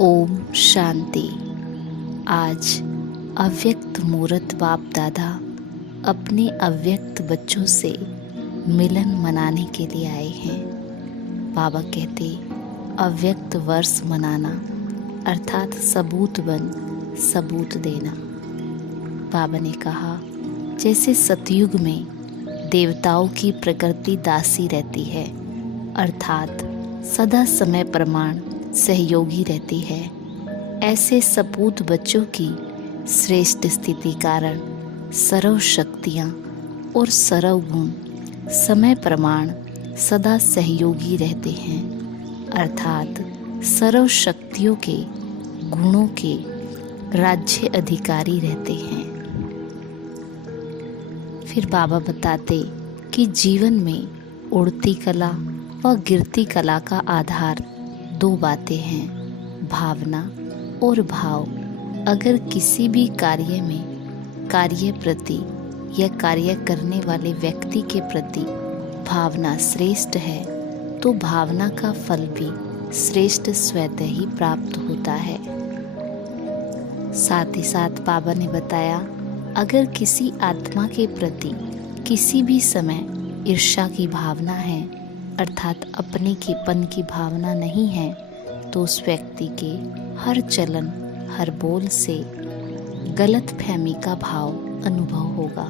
ओम शांति। आज अव्यक्त मूर्त बाप दादा अपने अव्यक्त बच्चों से मिलन मनाने के लिए आए हैं। बाबा कहते अव्यक्त वर्ष मनाना अर्थात सबूत बन सबूत देना। बाबा ने कहा जैसे सतयुग में देवताओं की प्रकृति दासी रहती है अर्थात सदा समय प्रमाण सहयोगी रहती है, ऐसे सपूत बच्चों की श्रेष्ठ स्थिति कारण सर्व शक्तियाँ और सर्व गुण समय प्रमाण सदा सहयोगी रहते हैं अर्थात सर्व शक्तियों के गुणों के राज्य अधिकारी रहते हैं। फिर बाबा बताते कि जीवन में उड़ती कला व गिरती कला का आधार दो बातें हैं, भावना और भाव। अगर किसी भी कार्य में कार्य प्रति या कार्य करने वाले व्यक्ति के प्रति भावना श्रेष्ठ है तो भावना का फल भी श्रेष्ठ स्वतः ही प्राप्त होता है। साथ ही साथ बाबा ने बताया अगर किसी आत्मा के प्रति किसी भी समय ईर्ष्या की भावना है अर्थात अपने के पन की भावना नहीं है तो उस व्यक्ति के हर चलन हर बोल से गलत फहमी का भाव अनुभव होगा।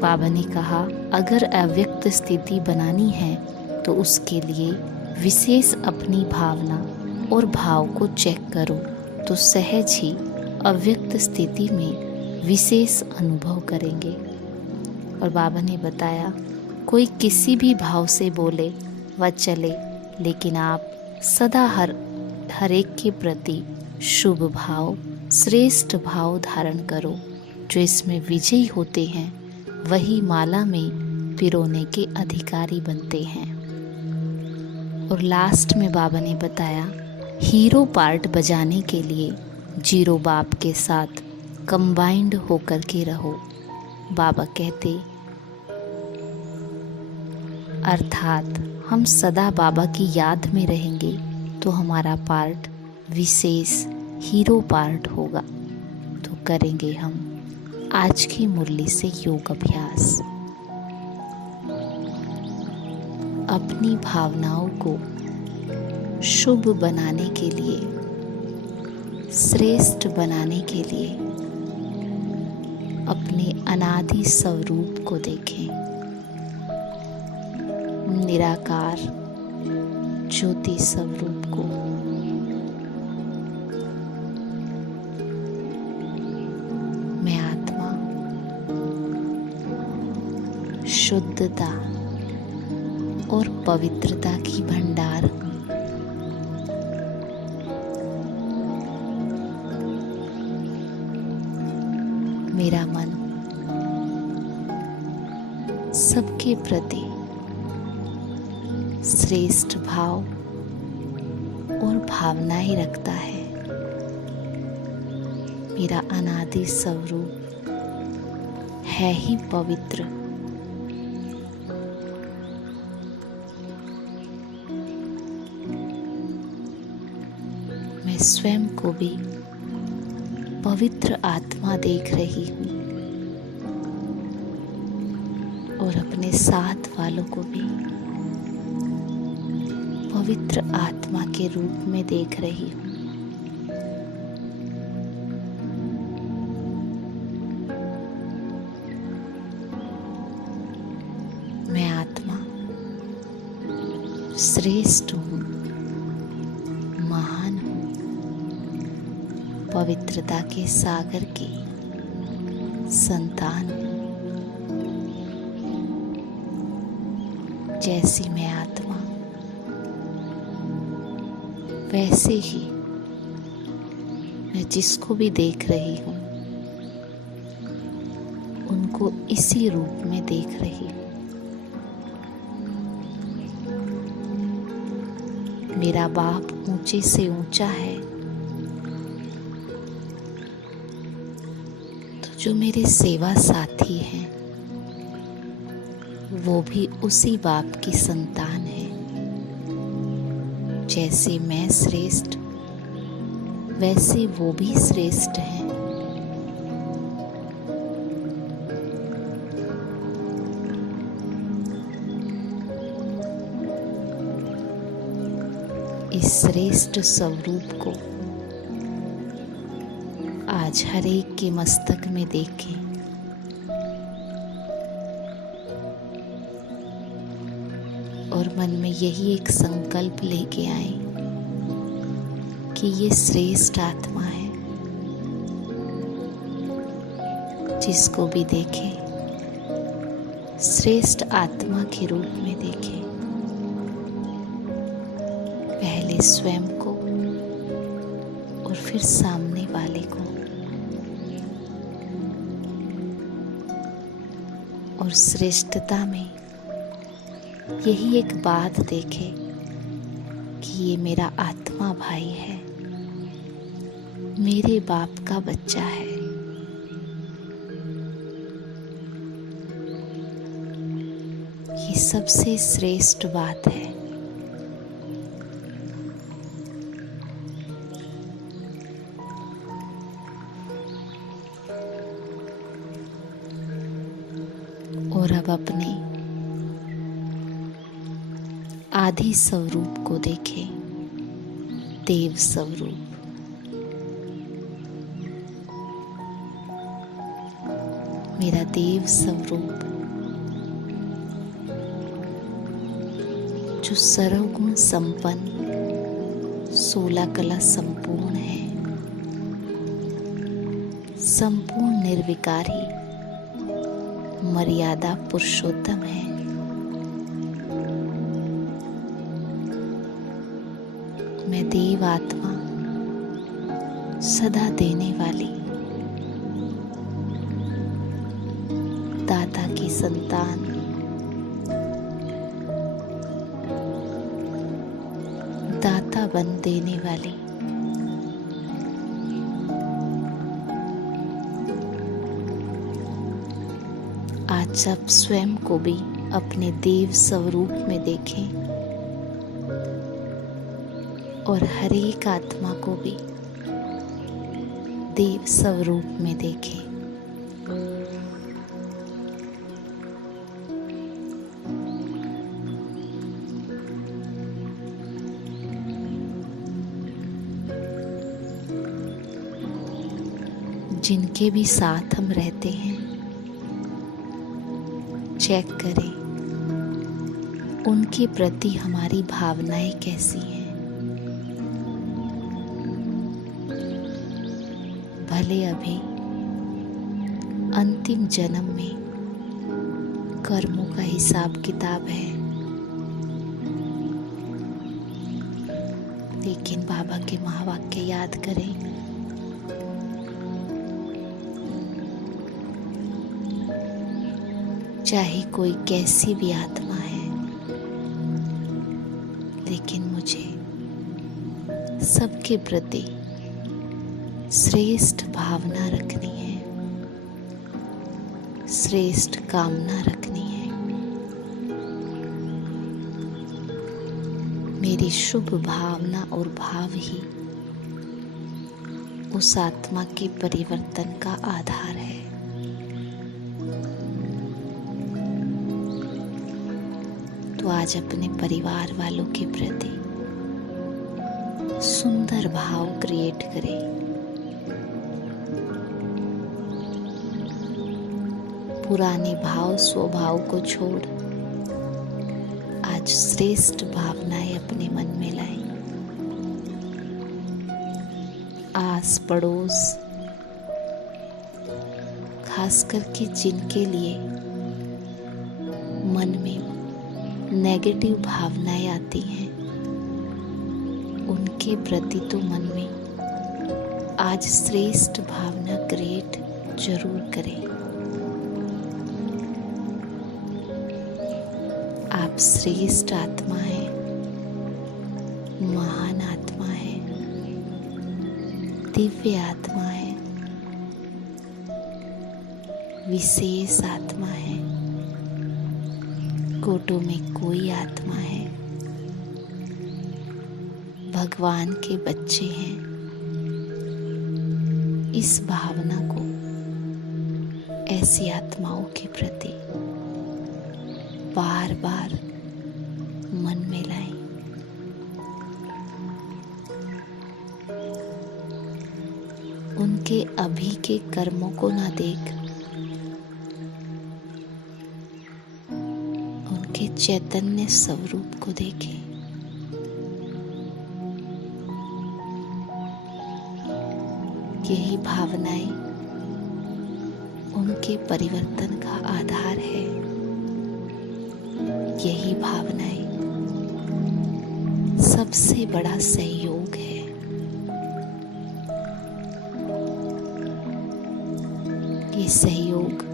बाबा ने कहा अगर अव्यक्त स्थिति बनानी है तो उसके लिए विशेष अपनी भावना और भाव को चेक करो तो सहज ही अव्यक्त स्थिति में विशेष अनुभव करेंगे। और बाबा ने बताया कोई किसी भी भाव से बोले व चले लेकिन आप सदा हर एक के प्रति शुभ भाव श्रेष्ठ भाव धारण करो। जो इसमें विजयी होते हैं वही माला में पिरोने के अधिकारी बनते हैं। और लास्ट में बाबा ने बताया हीरो पार्ट बजाने के लिए जीरो बाप के साथ कंबाइंड होकर के रहो। बाबा कहते अर्थात हम सदा बाबा की याद में रहेंगे तो हमारा पार्ट विशेष हीरो पार्ट होगा। तो करेंगे हम आज की मुरली से योग अभ्यास। अपनी भावनाओं को शुभ बनाने के लिए श्रेष्ठ बनाने के लिए अपने अनादि स्वरूप को देखें। निराकार ज्योति स्वरूप को मैं आत्मा शुद्धता और पवित्रता की भंडार हूँ। मेरा मन सबके प्रति श्रेष्ठ भाव और भावना ही रखता है। मेरा अनादि स्वरूप है ही पवित्र। मैं स्वयं को भी पवित्र आत्मा देख रही हूँ और अपने साथ वालों को भी पवित्र आत्मा के रूप में देख रही हूँ। मैं आत्मा श्रेष्ठ हूँ, महान हूँ, पवित्रता के सागर की संतान हूँ। जैसी मैं आत्मा वैसे ही मैं जिसको भी देख रही हूँ उनको इसी रूप में देख रही हूँ। मेरा बाप ऊंचे से ऊंचा है तो जो मेरे सेवा साथी हैं वो भी उसी बाप की संतान है। जैसे मैं श्रेष्ठ, वैसे वो भी श्रेष्ठ हैं। इस श्रेष्ठ स्वरूप को आज हर एक के मस्तक में देखें। और मन में यही एक संकल्प लेके आए कि ये श्रेष्ठ आत्मा है। जिसको भी देखे श्रेष्ठ आत्मा के रूप में देखे। पहले स्वयं को और फिर सामने वाले को। और श्रेष्ठता में यही एक बात देखे कि ये मेरा आत्मा भाई है, मेरे बाप का बच्चा है। ये सबसे श्रेष्ठ बात है। और अब अपने आदि स्वरूप को देखें, देव स्वरूप। मेरा देव स्वरूप जो सर्वगुण संपन्न, 16 कला संपूर्ण है, संपूर्ण निर्विकारी, मर्यादा पुरुषोत्तम है। मैं देव आत्मा, सदा देने वाली, दाता की संतान, दाता बन देने वाली। आज आप स्वयं को भी अपने देव स्वरूप में देखें और हर एक आत्मा को भी देव स्वरूप में देखें। जिनके भी साथ हम रहते हैं, चेक करें उनके प्रति हमारी भावनाएं कैसी हैं। भले अभी अंतिम जन्म में कर्मों का हिसाब किताब है, लेकिन बाबा के महावाक्य याद करें। चाहे कोई कैसी भी आत्मा है, लेकिन मुझे सबके प्रति श्रेष्ठ भावना रखनी है, श्रेष्ठ कामना रखनी है। मेरी शुभ भावना और भाव ही उस आत्मा के परिवर्तन का आधार है। तो आज अपने परिवार वालों के प्रति सुंदर भाव क्रिएट करें। पुराने भाव स्वभाव को छोड़ आज श्रेष्ठ भावनाएं अपने मन में लाएं। आस पड़ोस, खास करके जिनके लिए मन में नेगेटिव भावनाएं आती हैं, उनके प्रति तो मन में आज श्रेष्ठ भावना क्रिएट जरूर करें। आप श्रेष्ठ आत्मा है, महान आत्मा है, दिव्य आत्मा है, विशेष आत्मा है, कोटों में कोई आत्मा है। भगवान के बच्चे हैं, इस भावना को ऐसी आत्माओं के प्रति बार बार मन में लाएं। उनके अभी के कर्मों को ना देख उनके चैतन्य स्वरूप को देखें। यही भावनाएं उनके परिवर्तन का आधार है। यही भावनाएं सबसे बड़ा सहयोग है। ये सहयोग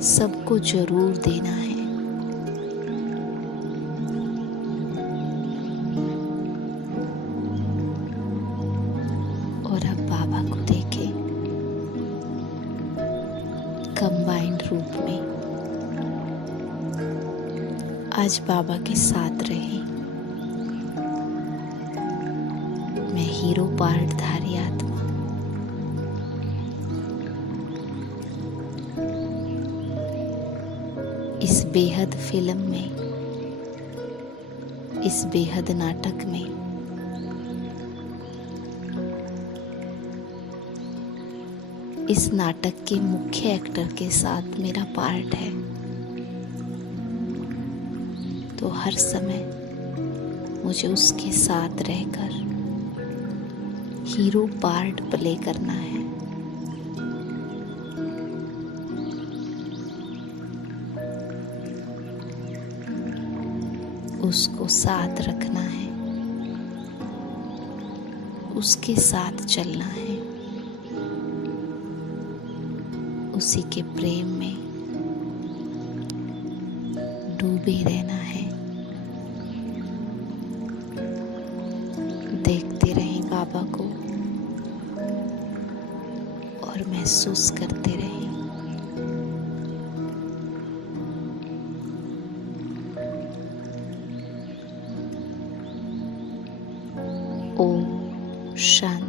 सबको जरूर देना है। और अब बाबा को देखें कंबाइंड रूप में। आज बाबा के साथ रहें। मैं हीरो पार्टधारी आत्मा इस बेहद फिल्म में, इस बेहद नाटक में इस नाटक के मुख्य एक्टर के साथ मेरा पार्ट है। तो हर समय मुझे उसके साथ रहकर हीरो पार्ट प्ले करना है। उसको साथ रखना है, उसके साथ चलना है, उसी के प्रेम में डूबे रहना है। देखते रहें बाबा को और महसूस करते रहें। ओम शांति।